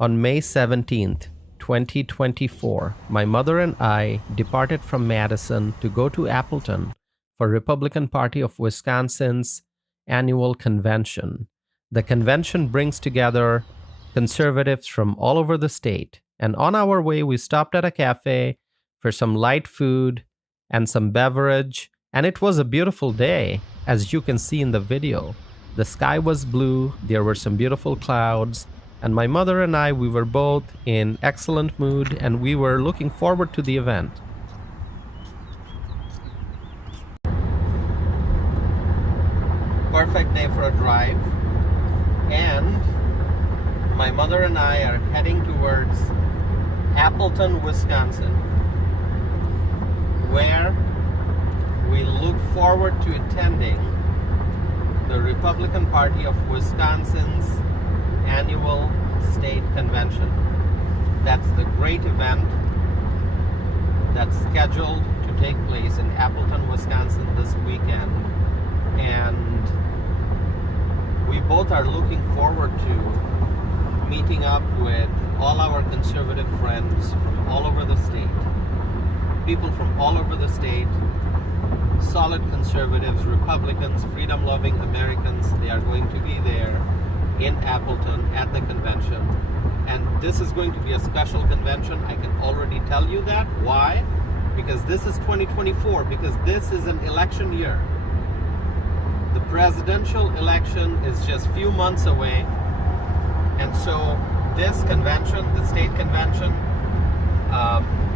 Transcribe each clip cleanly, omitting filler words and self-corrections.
On May 17th, 2024, my mother and I departed from Madison to go to Appleton for Republican Party of Wisconsin's annual convention. The convention brings together conservatives from all over the state, and on our way, we stopped at a cafe for some light food and some beverage, and it was a beautiful day, as you can see in the video. The sky was blue, there were some beautiful clouds, and my mother and I, we were both in excellent mood, and we were looking forward to the event. Perfect day for a drive, and my mother and I are heading towards Appleton, Wisconsin, where we look forward to attending the Republican Party of Wisconsin's annual state convention. That's the great event that's scheduled to take place in Appleton, Wisconsin this weekend. And we both are looking forward to meeting up with all our conservative friends from all over the state. People from all over the state, solid conservatives, Republicans, freedom-loving Americans, they are going to be there in Appleton at the convention. And this is going to be a special convention. I can already tell you that. Why? Because this is 2024, because this is an election year. The presidential election is just a few months away. And so this convention, the state convention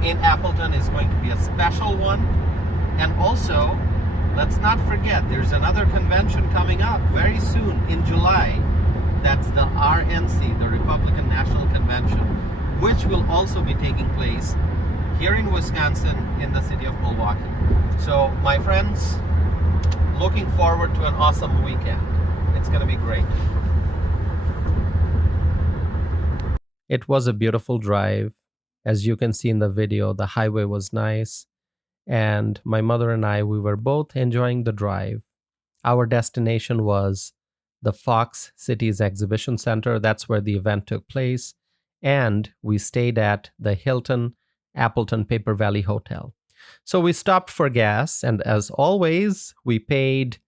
in Appleton, is going to be a special one. And also, let's not forget, there's another convention coming up very soon in July. That's the RNC, the Republican National Convention, which will also be taking place here in Wisconsin in the city of Milwaukee. So, my friends, looking forward to an awesome weekend. It's going to be great. It was a beautiful drive. As you can see in the video, the highway was nice. And my mother and I, we were both enjoying the drive. Our destination was the Fox Cities Exhibition Center. That's where the event took place. And we stayed at the Hilton Appleton Paper Valley Hotel. So we stopped for gas, and as always, we paid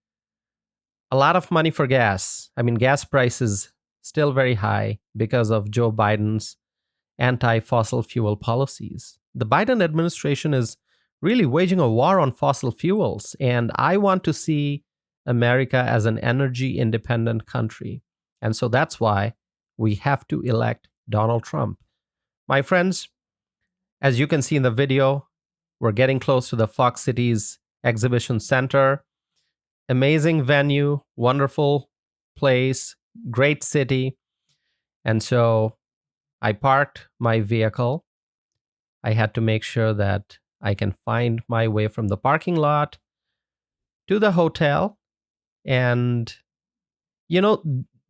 a lot of money for gas. I mean, gas prices still very high because of Joe Biden's anti-fossil fuel policies. The Biden administration is really waging a war on fossil fuels, and I want to see America as an energy-independent country. And so that's why we have to elect Donald Trump. My friends, as you can see in the video, we're getting close to the Fox Cities Exhibition Center. Amazing venue, wonderful place, great city. And so I parked my vehicle. I had to make sure that I can find my way from the parking lot to the hotel. And, you know,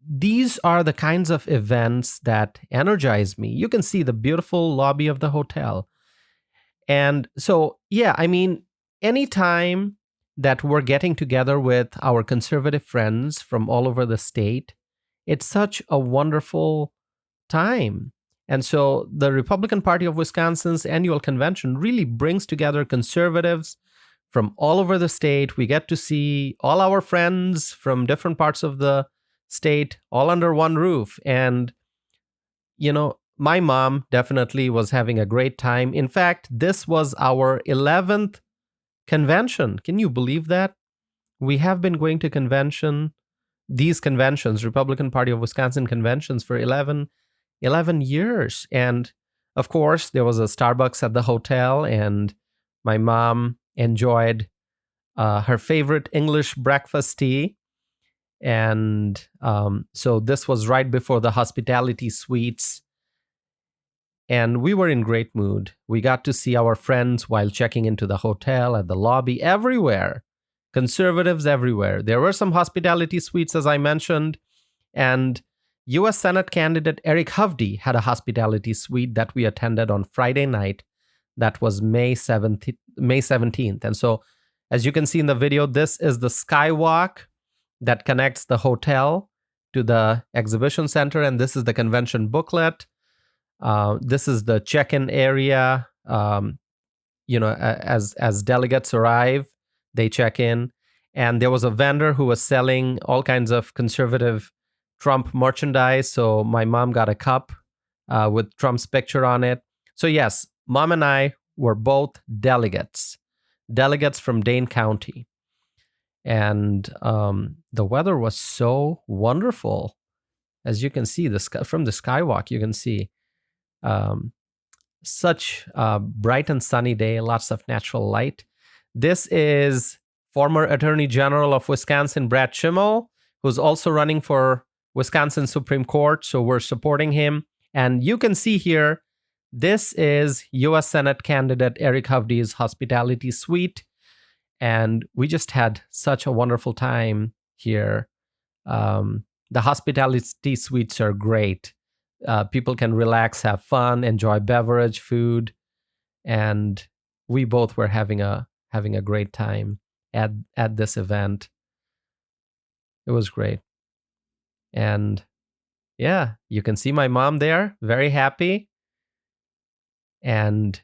these are the kinds of events that energize me. You can see the beautiful lobby of the hotel. And so, yeah, I mean, anytime that we're getting together with our conservative friends from all over the state, it's such a wonderful time. And so the Republican Party of Wisconsin's annual convention really brings together conservatives from all over the state. We get to see all our friends from different parts of the state all under one roof. And, you know, my mom definitely was having a great time. In fact, this was our 11th convention. Can you believe that? We have been going to these conventions, Republican Party of Wisconsin conventions, for 11 years. And of course, there was a Starbucks at the hotel, and my mom enjoyed her favorite English breakfast tea. And so this was right before the hospitality suites. And we were in great mood. We got to see our friends while checking into the hotel, at the lobby, everywhere. Conservatives everywhere. There were some hospitality suites, as I mentioned. And U.S. Senate candidate Eric Hovde had a hospitality suite that we attended on Friday night. That was May 17th. And so, as you can see in the video, this is the skywalk that connects the hotel to the exhibition center. And this is the convention booklet. This is the check-in area. As delegates arrive, they check in. And there was a vendor who was selling all kinds of conservative Trump merchandise. So my mom got a cup with Trump's picture on it. So yes, Mom and I were both delegates from Dane County. And the weather was so wonderful. As you can see, from the skywalk, you can see such a bright and sunny day, lots of natural light. This is former Attorney General of Wisconsin, Brad Schimmel, who's also running for Wisconsin Supreme Court. So we're supporting him. And you can see here, this is U.S. Senate candidate Eric Hovde's hospitality suite. And we just had such a wonderful time here. The hospitality suites are great. People can relax, have fun, enjoy beverage, food, and we both were having a great time at this event. It was great. And yeah, you can see my mom there, very happy. And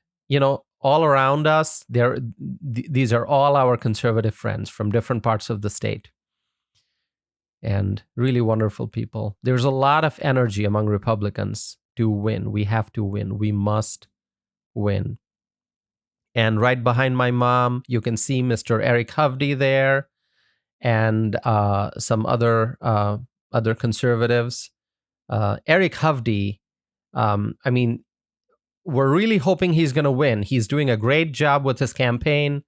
all around us, these are all our conservative friends from different parts of the state. And really wonderful people. There's a lot of energy among Republicans to win. We have to win. We must win. And right behind my mom, you can see Mr. Eric Hovde there, and some other conservatives. Eric Hovde, we're really hoping he's going to win. He's doing a great job with his campaign.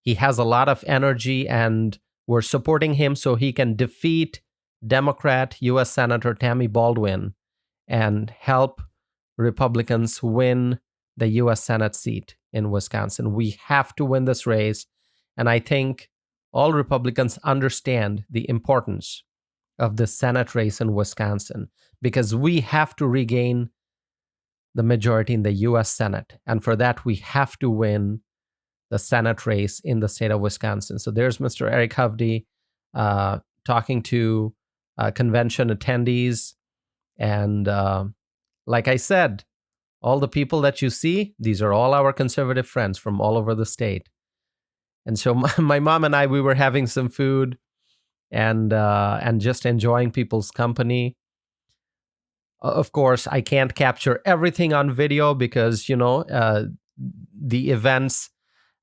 He has a lot of energy, and we're supporting him so he can defeat Democrat U.S. Senator Tammy Baldwin and help Republicans win the U.S. Senate seat in Wisconsin. We have to win this race. And I think all Republicans understand the importance of the Senate race in Wisconsin, because we have to regain the majority in the U.S. Senate. And for that, we have to win the Senate race in the state of Wisconsin. So there's Mr. Eric Hovde talking to convention attendees. And like I said, all the people that you see, these are all our conservative friends from all over the state. And so my mom and I, we were having some food and just enjoying people's company. Of course, I can't capture everything on video because, the events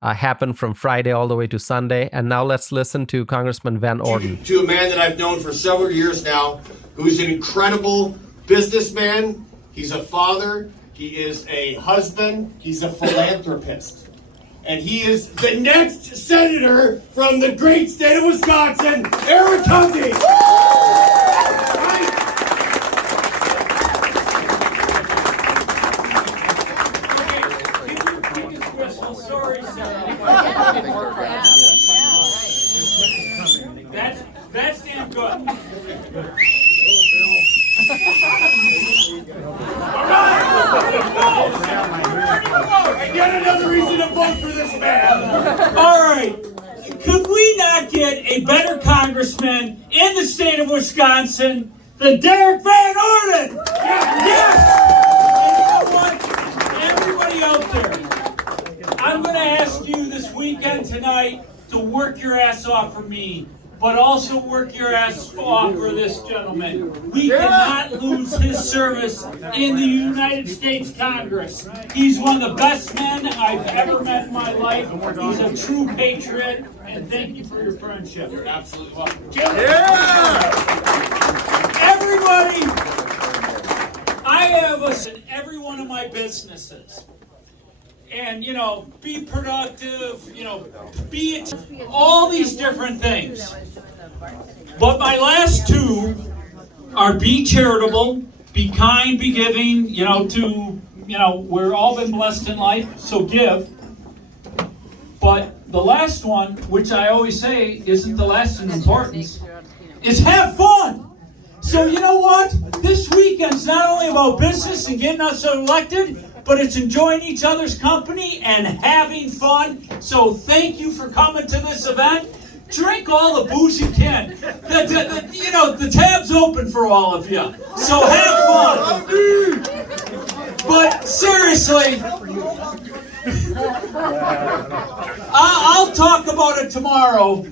happen from Friday all the way to Sunday. And now let's listen to Congressman Van Orton. To a man that I've known for several years now, who's an incredible businessman. He's a father. He is a husband. He's a philanthropist. And he is the next senator from the great state of Wisconsin, Eric Hovde. That's damn good. All right, And yet another reason to vote for this man. all right. Could we not get a better congressman in the state of Wisconsin than Derek Van Orton? Yes. And you know what? Everybody out there, I'm going to ask you this weekend tonight to work your ass off for me, but also work your ass off for this gentleman. We cannot lose his service in the United States Congress. He's one of the best men I've ever met in my life. He's a true patriot, and thank you for your friendship. You're absolutely welcome. Everybody, I have us in every one of my businesses. And, be productive, be all these different things. But my last two are be charitable, be kind, be giving, we're all been blessed in life, so give. But the last one, which I always say isn't the last in importance, is have fun. So you know what? This weekend's not only about business and getting us elected, but it's enjoying each other's company and having fun. So thank you for coming to this event. Drink all the booze you can. The tab's open for all of you. So have fun. But seriously, I'll talk about it tomorrow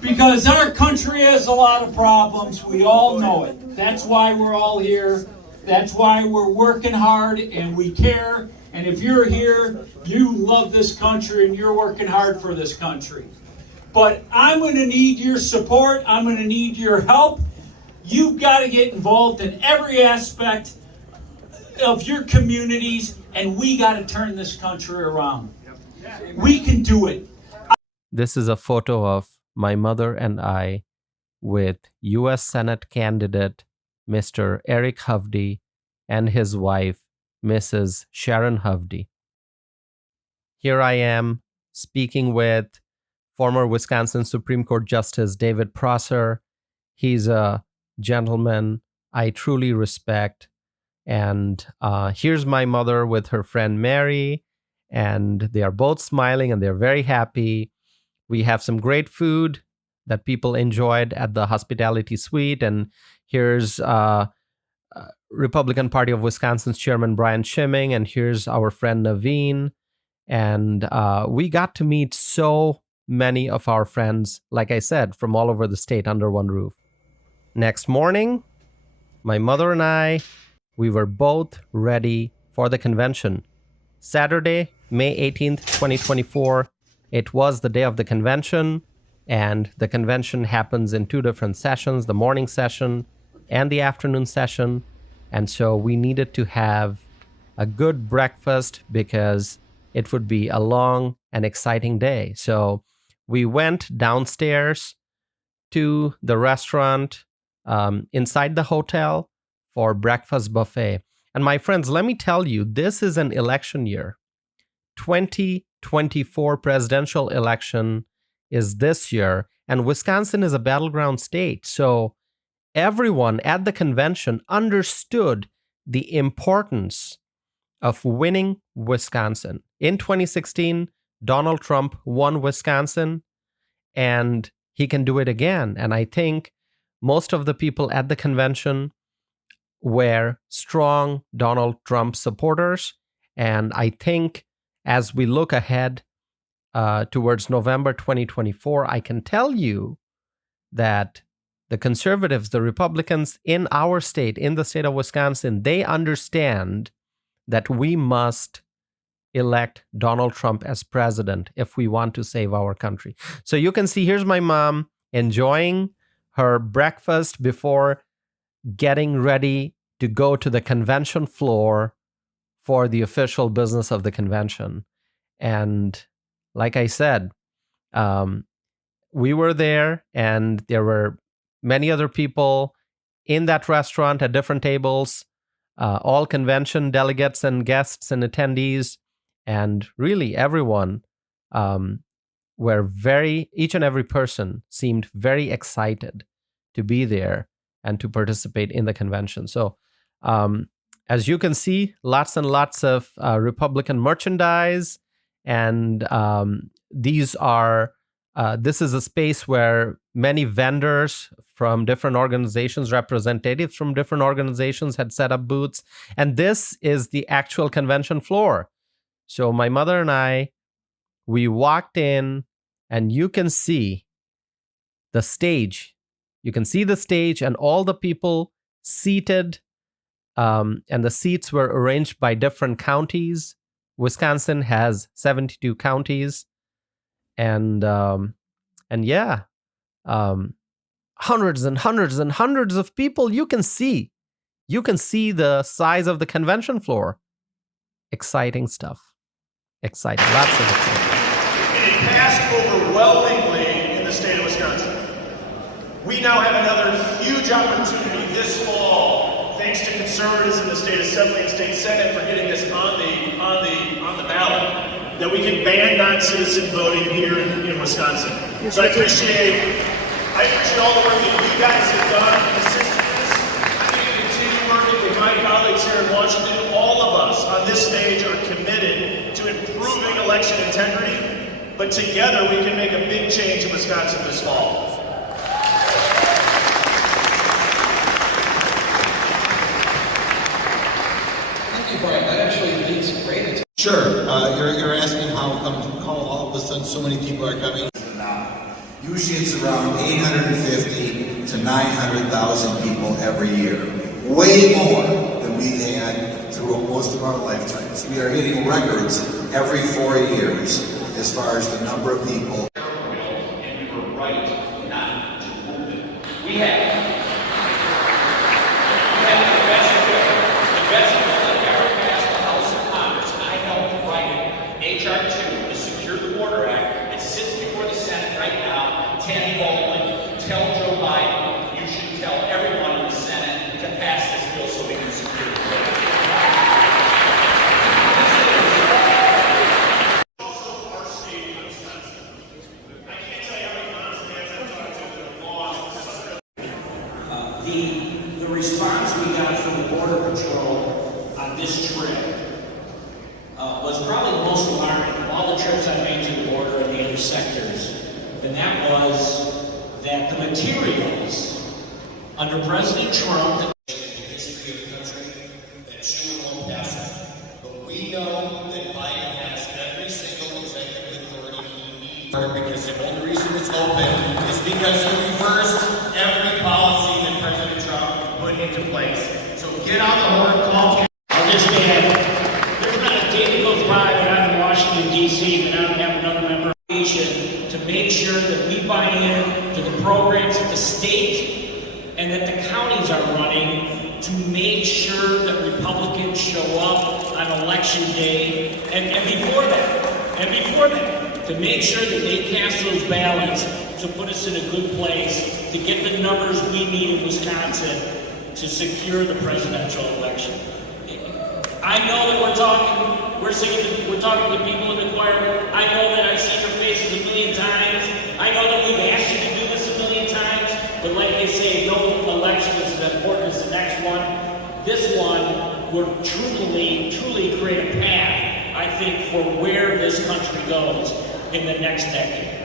because our country has a lot of problems. We all know it. That's why we're all here. That's why we're working hard and we care. And if you're here, you love this country and you're working hard for this country. But I'm going to need your support. I'm going to need your help. You've got to get involved in every aspect of your communities, and we got to turn this country around. We can do it. This is a photo of my mother and I with U.S. Senate candidate Mr. Eric Hovde and his wife, Mrs. Sharon Hovde. Here I am speaking with former Wisconsin Supreme Court Justice David Prosser. He's a gentleman I truly respect. And here's my mother with her friend Mary, and they are both smiling and they're very happy. We have some great food that people enjoyed at the hospitality suite. And here's Republican Party of Wisconsin's Chairman Brian Schimming, and here's our friend Naveen. And we got to meet so many of our friends, like I said, from all over the state under one roof. Next morning, my mother and I, we were both ready for the convention. Saturday, May 18th, 2024, it was the day of the convention, and the convention happens in two different sessions, the morning session and the afternoon session. And so we needed to have a good breakfast because it would be a long and exciting day. So we went downstairs to the restaurant inside the hotel for breakfast buffet. And my friends, let me tell you, this is an election year. 2024 presidential election is this year, and Wisconsin is a battleground state. So everyone at the convention understood the importance of winning Wisconsin. In 2016, Donald Trump won Wisconsin, and he can do it again. And I think most of the people at the convention were strong Donald Trump supporters. And I think as we look ahead towards November 2024, I can tell you that the conservatives, the Republicans in our state, in the state of Wisconsin, they understand that we must elect Donald Trump as president if we want to save our country. So you can see, here's my mom enjoying her breakfast before getting ready to go to the convention floor for the official business of the convention. And like I said, we were there, and there were many other people in that restaurant at different tables, all convention delegates and guests and attendees. And really everyone each and every person seemed very excited to be there and to participate in the convention. So as you can see, lots and lots of Republican merchandise. And this is a space where many vendors from different organizations, representatives from different organizations had set up booths. And this is the actual convention floor. So my mother and I, we walked in, and you can see the stage. You can see the stage and all the people seated, and the seats were arranged by different counties. Wisconsin has 72 counties, and yeah, hundreds and hundreds and hundreds of people. You can see the size of the convention floor. Exciting stuff. Exciting, lots of excitement. And it passed overwhelmingly in the state of Wisconsin. We now have another huge opportunity this fall, thanks to conservatives in the state assembly and state senate for getting this on the ballot, that we can ban non-citizen voting here in Wisconsin. So I appreciate all the work that you guys have done in assisting this. I'm going to continue working with my colleagues here in Washington. All of us on this stage are committed to improving election integrity, but together we can make a big change in Wisconsin this fall. Hey, Brian, that actually leads great. Sure. You're asking how all of a sudden so many people are coming? Usually it's around 850 to 900,000 people every year. Way more than we've had through most of our lifetimes. We are hitting records every 4 years as far as the number of people. And you were right not to move it. We have the best bill that ever passed the House of Congress. I helped write it, H.R. 2, the Secure the Border Act. It sits before the Senate right now. Tammy Baldwin, tell Joe Biden, you should tell everyone in the Senate to pass this bill so we can secure the border. The response we got from the Border Patrol on this trip was probably the most alarming of all the trips I've made to the border and the other sectors. And that was that the materials under President Trump, the history of the country, that sure won't pass it. But we know that Biden has every single executive authority he needs. Because the only reason it's open is because he reversed every policy that President Trump put into place. So get on the horn, call. I'll just add, there's not a day that goes by that I'm in Washington, D.C., that I don't have another member of the nation to make sure that we buy in to the programs that the state and that the counties are running to make sure that Republicans show up on election day and before that, to make sure that they cast those ballots to put us in a good place to get the numbers we need in Wisconsin to secure the presidential election. I know that we're talking to people in the choir. I know that I've seen your faces a million times. I know that we've asked you to do this a million times. But like they say, no election is as important as the next one. This one will truly create a path, I think, for where this country goes in the next decade.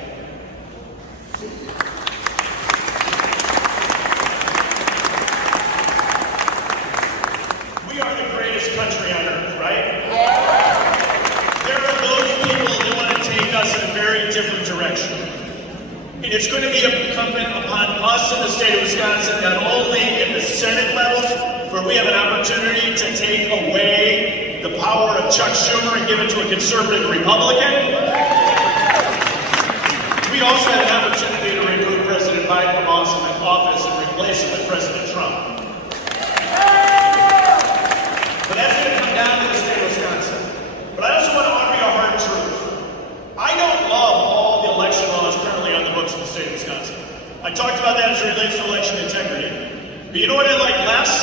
We are the greatest country on earth, right? There are those people that want to take us in a very different direction. And it's going to be incumbent upon us in the state of Wisconsin, not only at the Senate level, where we have an opportunity to take away the power of Chuck Schumer and give it to a conservative Republican. We also have an opportunity to remove President Biden from office and replace him with President Trump. But that's going to come down to the state of Wisconsin. But I also want to offer you a hard truth. I don't love all the election laws currently on the books in the state of Wisconsin. I talked about that as it relates to election integrity. But you know what I like less?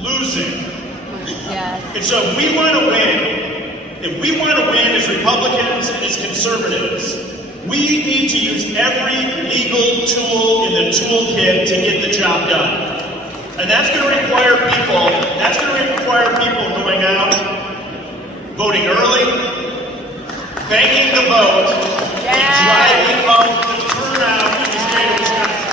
Losing. Yeah. And so if we want to win as Republicans and as conservatives, we need to use every legal tool in the toolkit to get the job done. And that's going to require people going out, voting early, banking the vote, and driving up the turnout in the state of Wisconsin.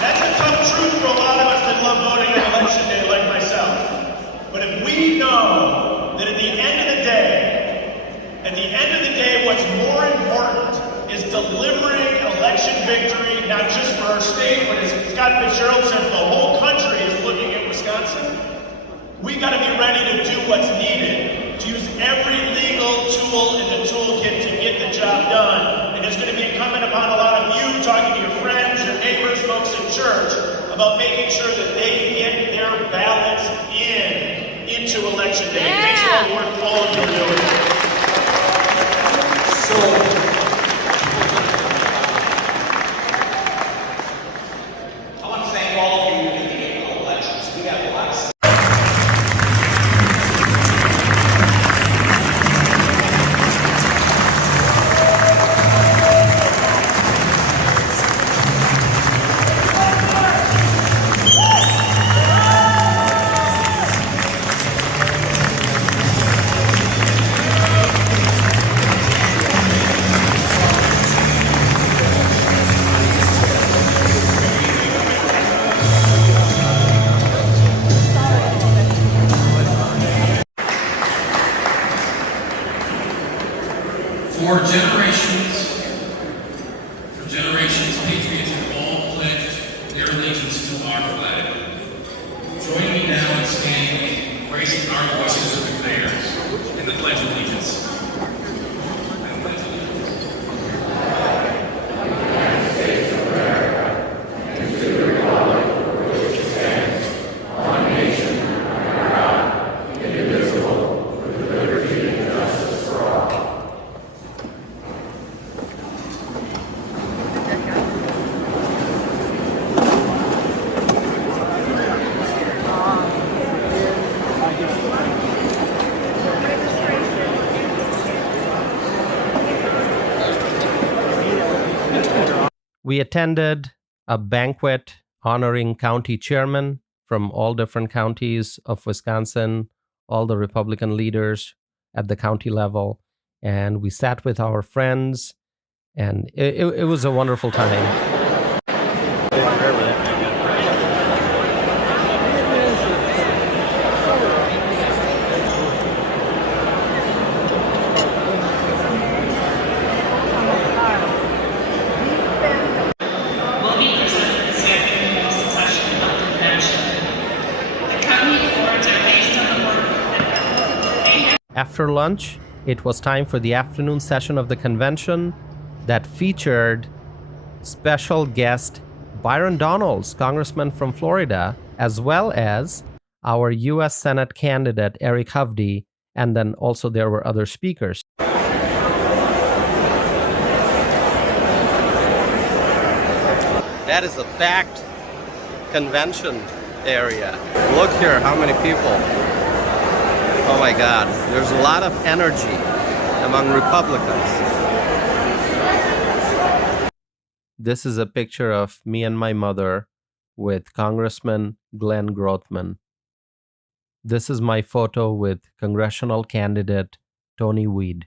That's a tough truth for a lot of us that love voting on election day like myself. But if we know that at the end of the day, what's more important is delivering an election victory, not just for our state, but as Scott Fitzgerald said, the whole country is looking at Wisconsin. We got to be ready to do what's needed, to use every legal tool in the toolkit to get the job done. And it's going to be incumbent upon a lot of you talking to your friends, your neighbors, folks in church, about making sure that they get their ballots into election day. Thanks for all the work all of you are doing. I want to thank all of you in the April elections. We have a lot of allegiance to our flag. Join me now in standing, raising our voices with theirs in the Pledge of Allegiance. We attended a banquet honoring county chairmen from all different counties of Wisconsin, all the Republican leaders at the county level, and we sat with our friends, and it was a wonderful time. After lunch, it was time for the afternoon session of the convention that featured special guest Byron Donalds, Congressman from Florida, as well as our U.S. Senate candidate Eric Hovde, and then also there were other speakers. That is a packed convention area. Look here, how many people. Oh my God, there's a lot of energy among Republicans. This is a picture of me and my mother with Congressman Glenn Grothman. This is my photo with congressional candidate Tony Weed.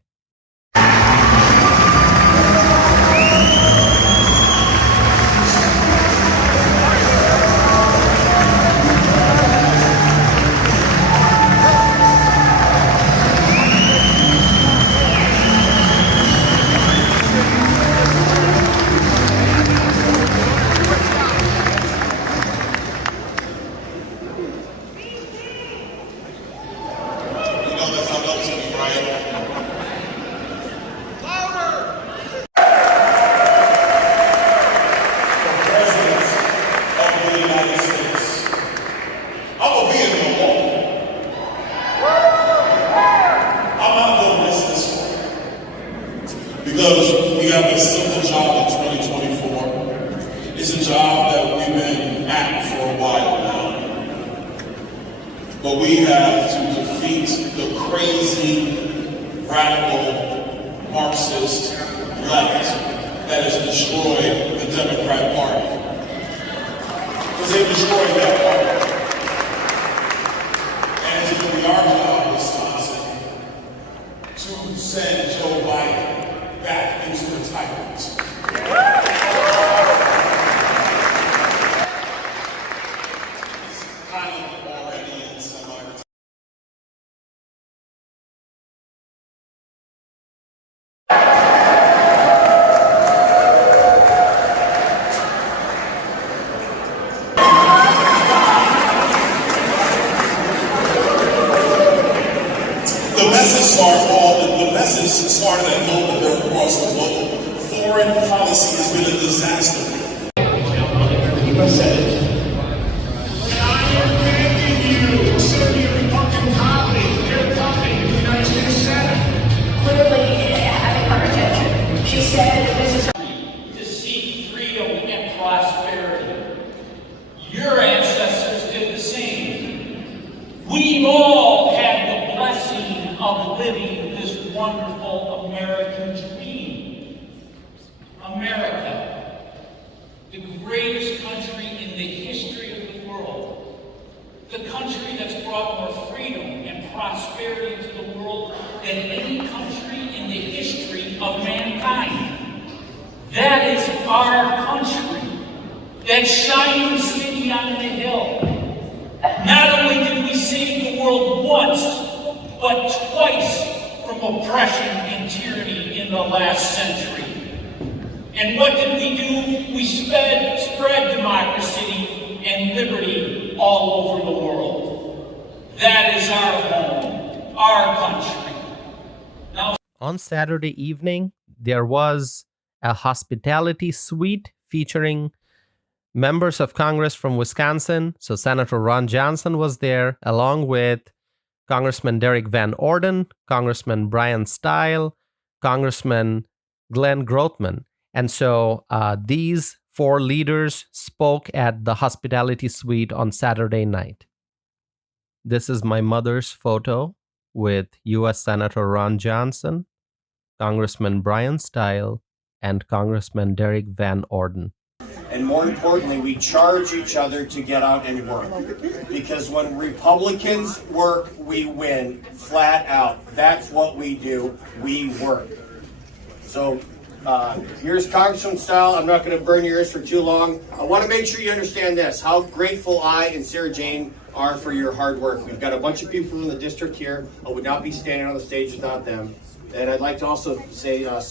Because we have a simple job in 2024. It's a job that we've been at for a while now. But we have to defeat the crazy, radical, Marxist left that has destroyed the Democrat Party. Because they've destroyed that party. And it's going to be our job, Wisconsin, to send Joe Biden back into retirement. It's kind of already in semi-retirement. The message started at home and across the globe. Foreign policy has been a disaster. I said it. I am begging you, certainly a Republican colleague, your colleague in the United States Senate. Clearly having her attention. She said this is to seek freedom and prosperity. Your ancestors did the same. We've all had the blessing of living this wonderful American dream. America, the greatest country in the history of the world. The country that's brought more freedom and prosperity to the world than any country in the history of mankind. That is our country. That shining city on the hill. Not only did we save the world once, but twice from oppression and tyranny in the last century. And what did we do? We spread democracy and liberty all over the world. That is our home, our country. Now, on Saturday evening, there was a hospitality suite featuring members of Congress from Wisconsin. So Senator Ron Johnson was there, along with Congressman Derek Van Orton, Congressman Brian Stile, Congressman Glenn Grothman. And so these four leaders spoke at the hospitality suite on Saturday night. This is my mother's photo with U.S. Senator Ron Johnson, Congressman Brian Stile, and Congressman Derek Van Orton. And more importantly, we charge each other to get out and work. Because when Republicans work, we win, flat out. That's what we do. We work. So here's Congressman Stile. I'm not going to burn your ears for too long. I want to make sure you understand this, how grateful I and Sarah Jane are for your hard work. We've got a bunch of people from the district here. I would not be standing on the stage without them. And I'd like to also say a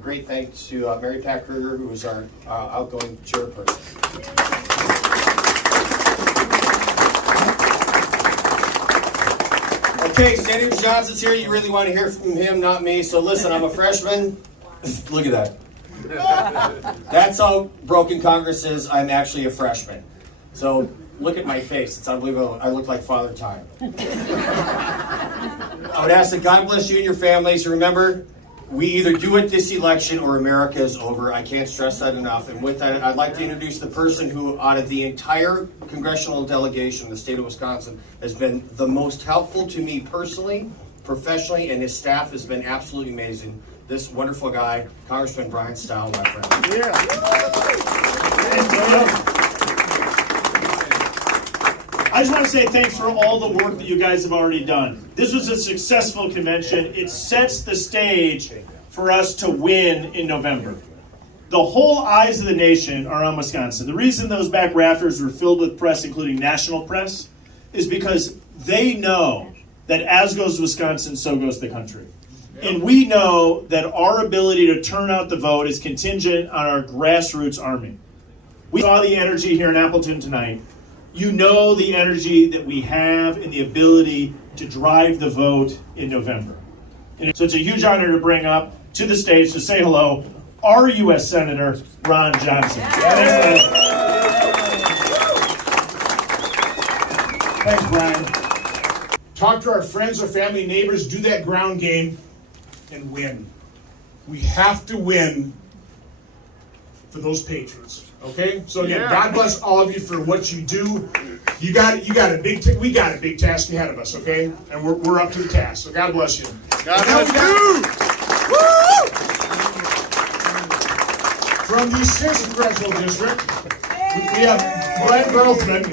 great thanks to Mary Pat Kruger, who is our outgoing chairperson. Okay, Senator Johnson's here. You really want to hear from him, not me. So listen, I'm a freshman. Look at that. That's how broken Congress is. I'm actually a freshman. So look at my face. It's unbelievable. I look like Father Time. I would ask that God bless you and your families. Remember, we either do it this election or America is over. I can't stress that enough. And with that, I'd like to introduce the person who, out of the entire congressional delegation in the state of Wisconsin, has been the most helpful to me personally, professionally, and his staff has been absolutely amazing. This wonderful guy, Congressman Brian Stile, my friend. I just want to say thanks for all the work that you guys have already done. This was a successful convention. It sets the stage for us to win in November. The whole eyes of the nation are on Wisconsin. The reason those back rafters were filled with press, including national press, is because they know that as goes Wisconsin, so goes the country. And we know that our ability to turn out the vote is contingent on our grassroots army. We saw the energy here in Appleton tonight. You know the energy that we have and the ability to drive the vote in November. And so it's a huge honor to bring up to the stage to say hello our U.S. Senator Ron Johnson. Thanks, Brian. Talk to our friends, our family, neighbors, do that ground game and win. We have to win for those Patriots. Okay, so again, God bless all of you for what you do. We got a big task ahead of us. Okay, and we're up to the task. So God bless you. God bless you. From the 6th Congressional District, we have Glenn Grothman.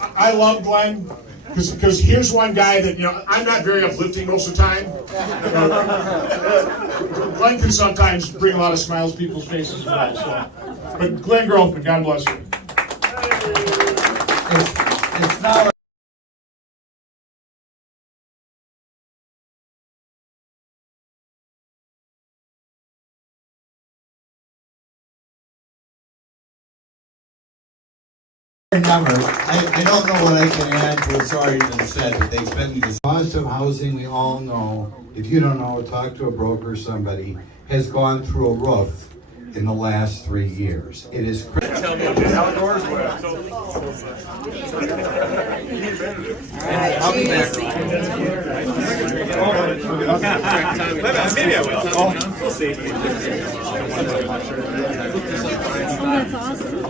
I love Glenn because here's one guy that I'm not very uplifting most of the time. Glenn can sometimes bring a lot of smiles to people's faces as well. So. But Glenn Grothman, God bless you. It's not number. I don't know what I can add to what's already been said, but they've been this cost of housing, we all know, if you don't know, talk to a broker or somebody, has gone through a roof in the last 3 years. It is critical. Tell me how it doors work. Maybe I will. We'll see. That's awesome.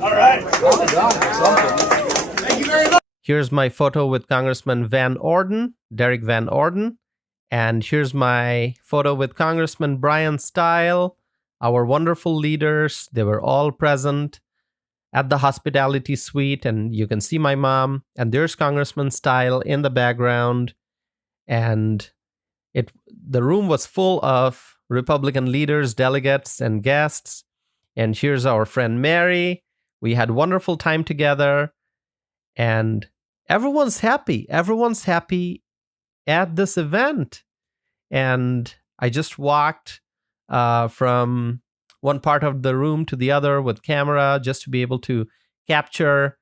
All right. Thank you very much. Here's my photo with Congressman Van Orton, Derek Van Orton. And here's my photo with Congressman Brian Stile, our wonderful leaders. They were all present at the hospitality suite, and you can see my mom. And there's Congressman Stile in the background. And the room was full of Republican leaders, delegates, and guests. And here's our friend Mary, We had wonderful time together, and everyone's happy. Everyone's happy at this event. And I just walked from one part of the room to the other with camera just to be able to capture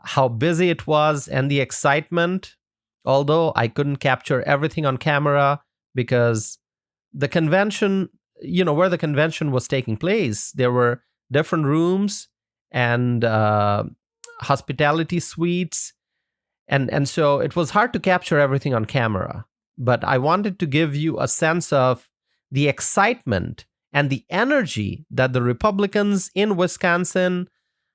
how busy it was and the excitement. Although I couldn't capture everything on camera because the convention, where the convention was taking place, there were different rooms and hospitality suites. And so it was hard to capture everything on camera. But I wanted to give you a sense of the excitement and the energy that the Republicans in Wisconsin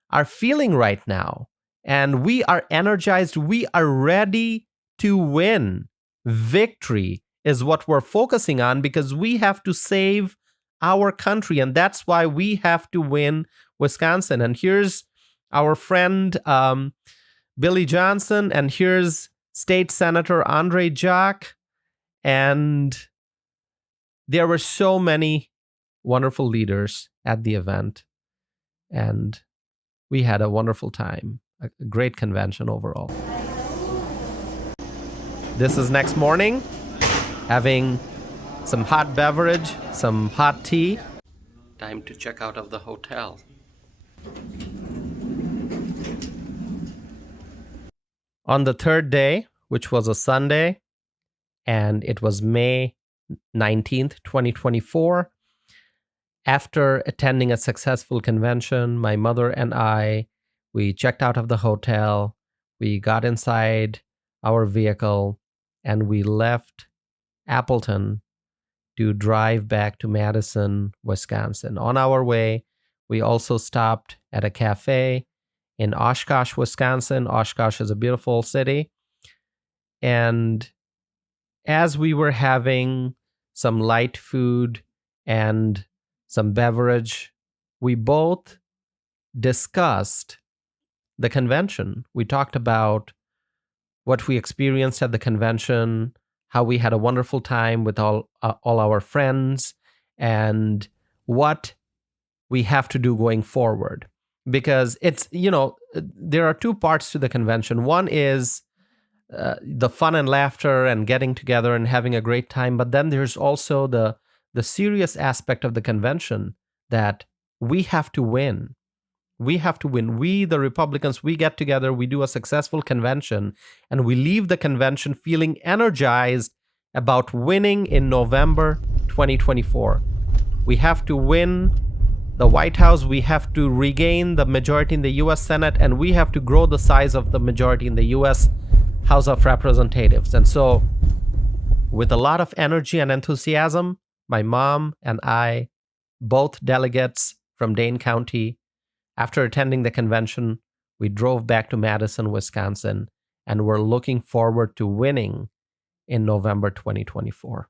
are feeling right now. And we are energized. We are ready to win. Victory is what we're focusing on because we have to save our country. And that's why we have to win Wisconsin. And here's our friend Billy Johnson, and here's State Senator Andre Jacques. And there were so many wonderful leaders at the event. And we had a wonderful time, a great convention overall. This is next morning, having some hot beverage, some hot tea. Time to check out of the hotel. On the third day, which was a Sunday, and it was May 19th, 2024, after attending a successful convention, my mother and I, we checked out of the hotel, we got inside our vehicle, and we left Appleton to drive back to Madison, Wisconsin. On our way, we also stopped at a cafe in Oshkosh, Wisconsin. Oshkosh is a beautiful city. And as we were having some light food and some beverage, we both discussed the convention. We talked about what we experienced at the convention, how we had a wonderful time with all our friends, and what we have to do going forward. Because it's, there are two parts to the convention. One is the fun and laughter and getting together and having a great time. But then there's also the serious aspect of the convention that we have to win. We have to win. We, the Republicans, we get together, we do a successful convention, and we leave the convention feeling energized about winning in November 2024. We have to win the White House, we have to regain the majority in the U.S. Senate, and we have to grow the size of the majority in the U.S. House of Representatives. And so, with a lot of energy and enthusiasm, my mom and I, both delegates from Dane County, after attending the convention, we drove back to Madison, Wisconsin, and we're looking forward to winning in November 2024.